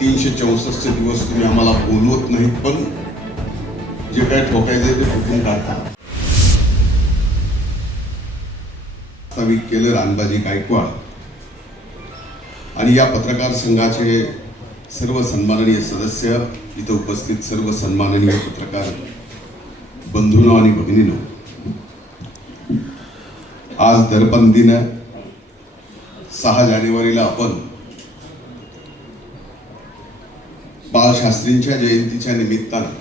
364 दिवस तुम्ही आम्हाला बोलवत नाहीत, पण जे काय ठोकायचे ते ठोकून काढता. वास्तविक केलं रानबाजी गायकवाड आणि या पत्रकार संघाचे सर्व सन्माननीय सदस्य, इथं उपस्थित सर्व सन्माननीय पत्रकार बंधूंनो आणि भगिनींनो, आज दर्पण दिन 6 जानेवारीला आपण बाळशास्त्रींच्या जयंतीच्या निमित्तानं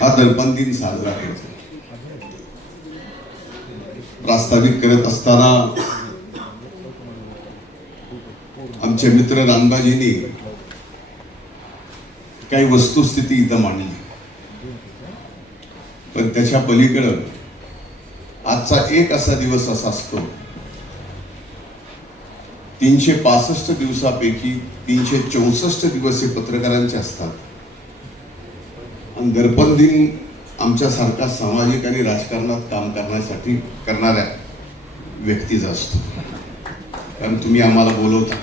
हा दर्पण दिन साजरा करतो. प्रास्ताविक करत असताना आमचे मित्र रानबाजींनी काही वस्तुस्थिती इथं मांडली, पण त्याच्या पलीकडं आजचा एक असा दिवस असा असतो, 365 दिवसापैकी 364 दिवस हे पत्रकारांचे असतात. आणि दर्पण दिन आमच्यासारखा सामाजिक आणि राजकारणात काम करण्यासाठी करणाऱ्या व्यक्तीचा असतो. कारण तुम्ही आम्हाला बोलवता,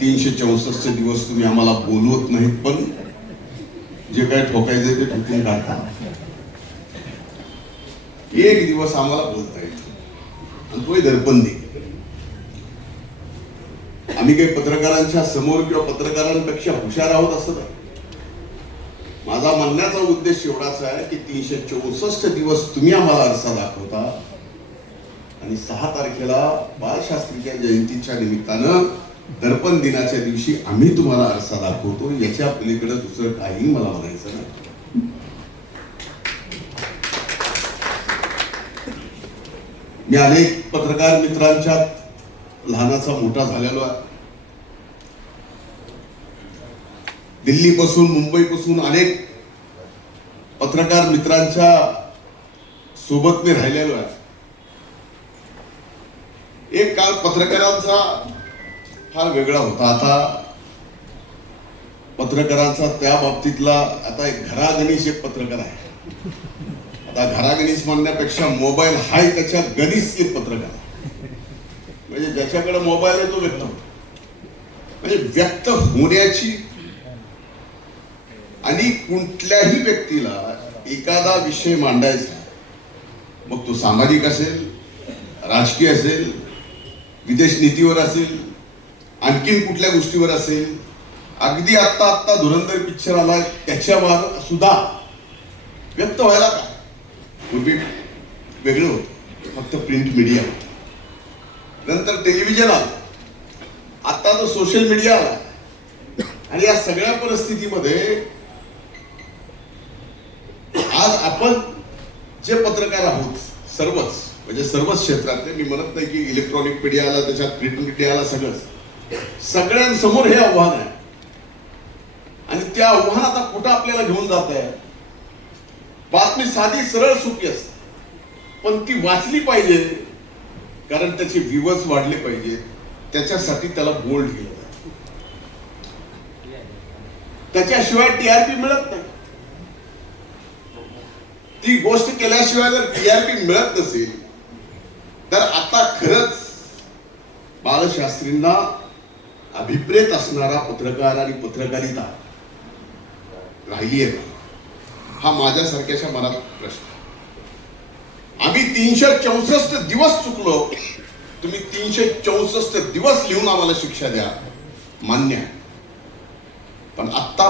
364 दिवस तुम्ही आम्हाला बोलवत नाहीत, पण जे काय ठोकायचे ते ठोकून काढता. एक दिवस आम्हाला बोलता येतो आणि तोही दर्पण दिन. आम्ही काही पत्रकारांच्या समोर किंवा पत्रकारांपेक्षा हुशार आहोत असं नाही. माझा म्हणण्याचा उद्देश एवढाच आहे की 364 दिवस तुम्ही आम्हाला आरसा दाखवता आणि 6 तारखेला बाळशास्त्रीच्या जयंतीच्या निमित्तानं दर्पण दिनाच्या दिवशी आम्ही तुम्हाला आरसा दाखवतो. याच्या पलीकडे दुसरं काही मला म्हणायचं नाही. मी अनेक पत्रकार मित्रांच्या लहानाचा मोठा झालेलो आहे. दिल्लीपासून मुंबईपासून अनेक पत्रकार मित्रांच्या सोबत मी राहिलेलो आहे. एक काळ पत्रकारांचा फार वेगळा होता. आता पत्रकारांचा त्या बाबतीतला आता एक घरागणीस एक पत्रकार आहे. आता घरागणीस म्हणण्यापेक्षा मोबाईल हाय त्याच्या गणीस एक पत्रकार, म्हणजे ज्याच्याकडे मोबाईल आहे तो व्यक्त होतो. म्हणजे व्यक्त होण्याची आणि कुठल्याही व्यक्तीला एखादा विषय मांडायचा, मग तो सामाजिक असेल, राजकीय असेल, विदेश नीतीवर असेल, आणखीन कुठल्या गोष्टीवर असेल. अगदी आत्ता धुरंधर पिक्चर आला त्याच्यावर सुद्धा व्यक्त व्हायला काय. पूर्वी वेगळं होतं, फक्त प्रिंट मीडिया होतं, नंतर टेलिव्हिजन आलं, आता तो सोशल मीडिया आला. आणि या सगळ्या परिस्थितीमध्ये आज आपण जे पत्रकार आहोत सर्वच, म्हणजे सर्वच क्षेत्रातले, मी म्हणत नाही की इलेक्ट्रॉनिक मीडिया आला त्याच्यात प्रिंट मीडिया आला, सगळ्यांसमोर हे आव्हान आहे. आणि त्या आव्हान आता कुठं आपल्याला घेऊन जात आहे. बातमी साधी सरळ सोपी असते, पण ती वाचली पाहिजे, कारण त्याचे व्ह्यूअर्स वाढले पाहिजे. त्याच्यासाठी त्याला बोल्ड केलं जातं. त्याच्याशिवाय टीआरपी मिळत नाही. ती गोष्ट केल्याशिवाय जर टीआरपी मिळत नसेल तर आता खरंच बाळशास्त्रींना अभिप्रेत असणारा पत्रकार आणि पत्रकारिता राहिली आहे, हा माझ्यासारख्याच्या मनात प्रश्न. आम्ही 364 दिवस चुकलो, तुम्ही 364 दिवस लिहून आम्हाला शिक्षा द्या, मान्य आहे. पण आत्ता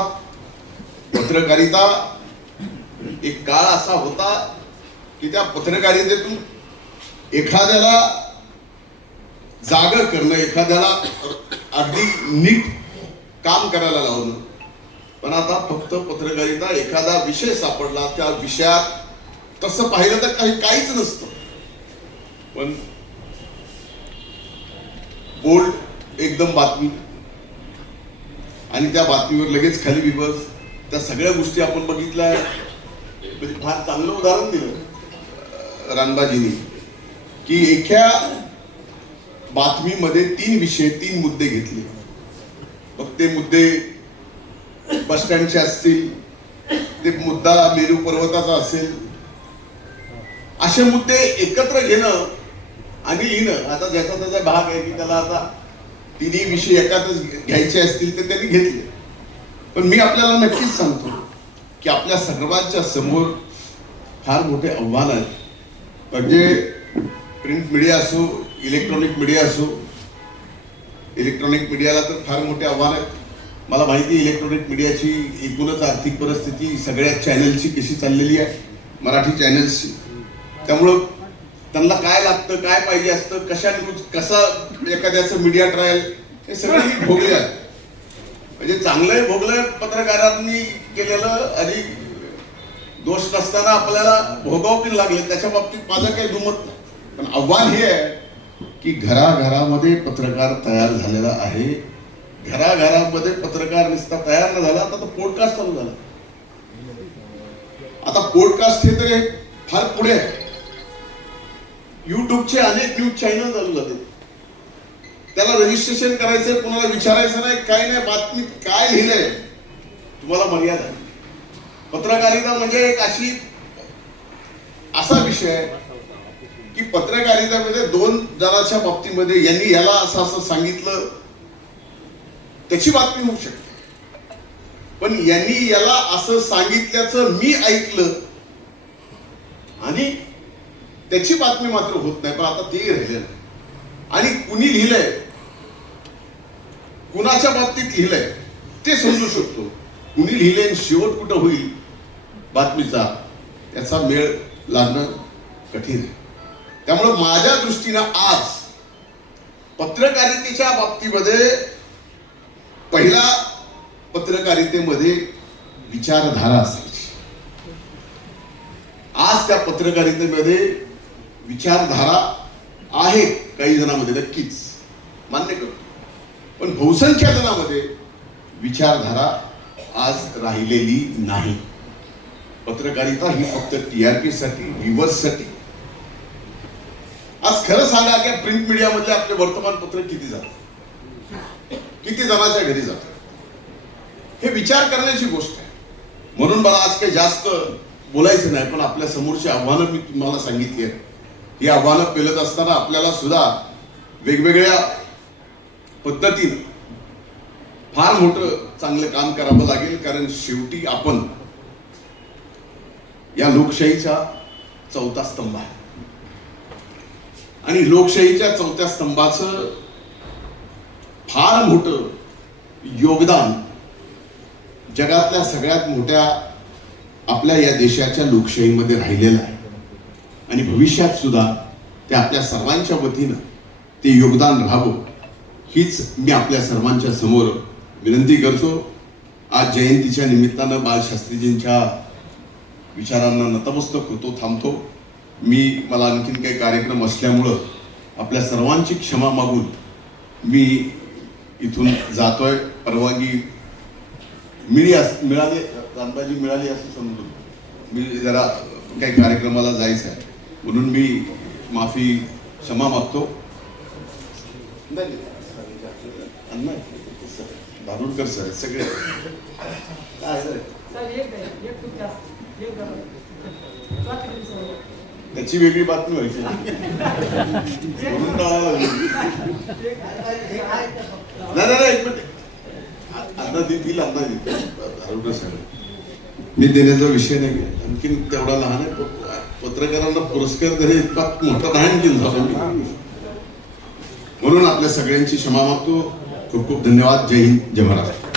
पत्रकारिता एक काळ असा होता की त्या पत्रकारितेतून एखाद्याला जागा करणं, एखाद्याला अगदी नीट काम करायला लावणं. पण आता फक्त पत्रकारिता, एखादा विषय सापडला त्या विषयात तसं पाहिलं तर काहीच नसतं, पण बोल्ड एकदम बातमी आणि त्या बातमीवर लगेच खाली विबस, त्या सगळ्या गोष्टी आपण बघितल्या. म्हणजे फार चांगलं उदाहरण दिलं रानबाजींनी की एका बातमीमध्ये 3 विषय 3 मुद्दे घेतले. मग ते मुद्दे बस स्टँडचे असतील, ते मुद्दा मेरू पर्वताचा असेल, असे मुद्दे एकत्र घेणं आणि लिहिणं आता ज्याचा त्याचा भाग आहे की त्याला आता तिन्ही विषय एकातच घ्यायचे असतील तर त्यांनी घेतले. पण मी आपल्याला नक्कीच सांगतो की आपल्या सर्वांच्या समोर फार मोठे आव्हान आहेत. म्हणजे प्रिंट मीडिया असो, इलेक्ट्रॉनिक मीडिया असो. इलेक्ट्रॉनिक मीडियाला तर फार मोठे आव्हान आहेत. मला माहिती आहे इलेक्ट्रॉनिक मीडियाची एकूणच आर्थिक परिस्थिती सगळ्या चॅनलची कशी चाललेली आहे, मराठी चॅनल्सची. त्यामुळं त्यांना काय लागतं, काय पाहिजे असतं, कशा न्यूज, कसा एखाद्याचं मीडिया ट्रायल, हे सगळं भोगले आहे. म्हणजे चांगलंही भोगलं पत्रकारांनी केलेलं आणि दोष नसताना आपल्याला भोगावं पण लागले. त्याच्या बाबतीत माझं काही दुमत नाही. पण आव्हान हे आहे की घराघरामध्ये पत्रकार तयार झालेला आहे. घराघरामध्ये पत्रकार नुसता तयार न झाला, आता पॉडकास्ट चालू झाला. आता पॉडकास्ट हे तरी फार पुढे आहे. युट्यूबचे अनेक न्यूज चॅनल चालू झाले. त्याला रजिस्ट्रेशन करायचं, कोणाला विचारायचं नाही, काय नाही, बातमीत काय लिहिलंय तुम्हाला मर्यादा आहे. पत्रकारिता म्हणजे एक असा विषय आहे की पत्रकारितेमध्ये दोन जणांच्या बाबतीमध्ये यांनी याला असं असं सांगितलं त्याची बातमी होऊ शकते. पण यांनी याला असं सांगितल्याचं मी ऐकलं आणि त्याची बातमी मात्र होत नाही. पण आता ते राहिलेलं आहे. आणि कुणी लिहिलंय, कुणाच्या बाबतीत लिहिलंय ते समजू शकतो. कुणी लिहिलंय आणि शेवट कुठं होईल बातमीचा, याचा मेळ लागणं कठीण आहे. त्यामुळं माझ्या दृष्टीनं आज पत्रकारितेच्या बाबतीमध्ये पहिला पत्रकारितेमध्ये विचारधारा असायची. आज त्या पत्रकारितेमध्ये विचारधारा आहे काही जणांमध्ये, नक्कीच मान्य करतो. पण बहुसंख्य जणांमध्ये विचारधारा आज राहिलेली नाही. पत्रकारिता ही फक्त TRP साठी, व्ह्यूअर्स साठी. आज खरं सांगा की प्रिंट मीडिया मधले आपले वर्तमानपत्र किती जातात, किती जणांच्या घरी जातात, हे विचार करण्याची गोष्ट आहे. म्हणून मला आज काही जास्त बोलायचं नाही. पण आपल्या समोरची आव्हानं मी तुम्हाला सांगितली आहेत. ही आव्हानं पेलत असताना आपल्याला सुद्धा वेगवेगळ्या पद्धतीनं फार मोठं चांगलं काम करावं लागेल. कारण शेवटी आपण या लोकशाहीचा चौथा स्तंभ आहे आणि लोकशाहीच्या चौथ्या स्तंभाचं फार मोठं योगदान जगातल्या सगळ्यात मोठ्या आपल्या या देशाच्या लोकशाहीमध्ये राहिलेलं आहे. आणि भविष्यात सुद्धा ते आपल्या सर्वांच्या वतीनं ते योगदान राहावं हीच मी आपल्या सर्वांच्या समोर विनंती करतो. आज जयंतीच्या निमित्तानं बाळशास्त्रीजींच्या विचारांना नतमस्तक होतो, थांबतो. मला आणखीन काही कार्यक्रम असल्यामुळं आपल्या सर्वांची क्षमा मागून मी इथून जातोय. परवानगी मिळाली, अंदाजी मिळाली असं समजून मी जरा काही कार्यक्रमाला जायचं आहे म्हणून मी क्षमा मागतो. धारूरकर सर सगळे त्याची वेगळी बातमी व्हायची म्हणून टाळायला नाही एक मिनिट अंदाज देईल धारूरकर सर मी देण्याचा विषय नाही. आणखीन तेवढा लहान आहे. पत्रकारांना पुरस्कार तरी इतका मोठा नाही आणखीन झाला. म्हणून आपल्या सगळ्यांची क्षमा मागतो. खूप खूप धन्यवाद. जय हिंद, जय महाराष्ट्र.